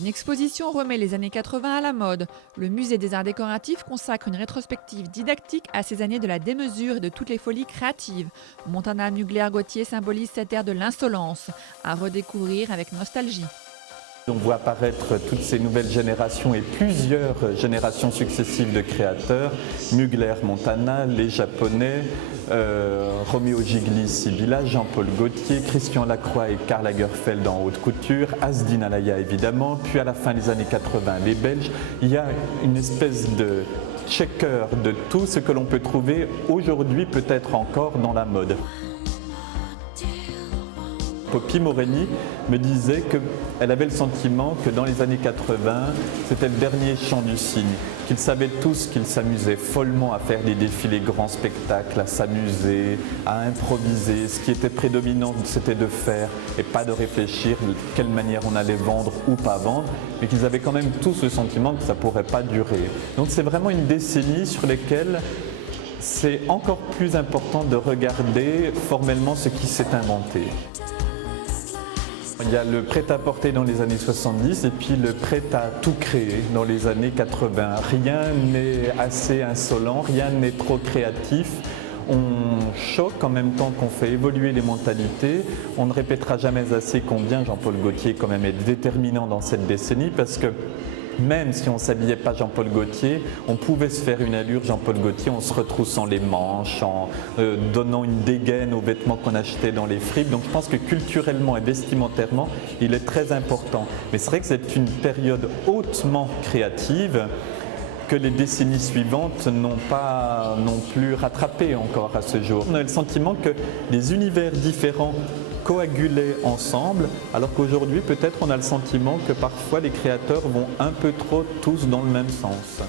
Une exposition remet les années 80 à la mode. Le musée des arts décoratifs consacre une rétrospective didactique à ces années de la démesure et de toutes les folies créatives. Montana Mugler-Gauthier symbolise cette ère de l'insolence, à redécouvrir avec nostalgie. On voit apparaître toutes ces nouvelles générations et plusieurs générations successives de créateurs, Mugler, Montana, les Japonais, Romeo Gigli, Sibilla, Jean-Paul Gaultier, Christian Lacroix et Karl Lagerfeld en haute couture, Asdin Alaya évidemment, puis à la fin des années 80 les Belges. Il y a une espèce de checker de tout ce que l'on peut trouver aujourd'hui peut-être encore dans la mode. Poppy Moreni me disait qu'elle avait le sentiment que dans les années 80, c'était le dernier chant du cygne, qu'ils savaient tous qu'ils s'amusaient follement à faire des défilés grands spectacles, à s'amuser, à improviser. Ce qui était prédominant, c'était de faire et pas de réfléchir de quelle manière on allait vendre ou pas vendre, mais qu'ils avaient quand même tous le sentiment que ça ne pourrait pas durer. Donc c'est vraiment une décennie sur laquelle c'est encore plus important de regarder formellement ce qui s'est inventé. Il y a le prêt-à-porter dans les années 70 et puis le prêt-à-tout créer dans les années 80. Rien n'est assez insolent, rien n'est trop créatif. On choque en même temps qu'on fait évoluer les mentalités. On ne répétera jamais assez combien Jean-Paul Gaultier quand même est déterminant dans cette décennie parce que même si on ne s'habillait pas Jean-Paul Gaultier, on pouvait se faire une allure Jean-Paul Gaultier en se retroussant les manches, en donnant une dégaine aux vêtements qu'on achetait dans les fripes. Donc je pense que culturellement et vestimentairement, il est très important. Mais c'est vrai que c'est une période hautement créative que les décennies suivantes n'ont pas non plus rattrapé encore à ce jour. On a le sentiment que les univers différents coagulaient ensemble, alors qu'aujourd'hui peut-être on a le sentiment que parfois les créateurs vont un peu trop tous dans le même sens.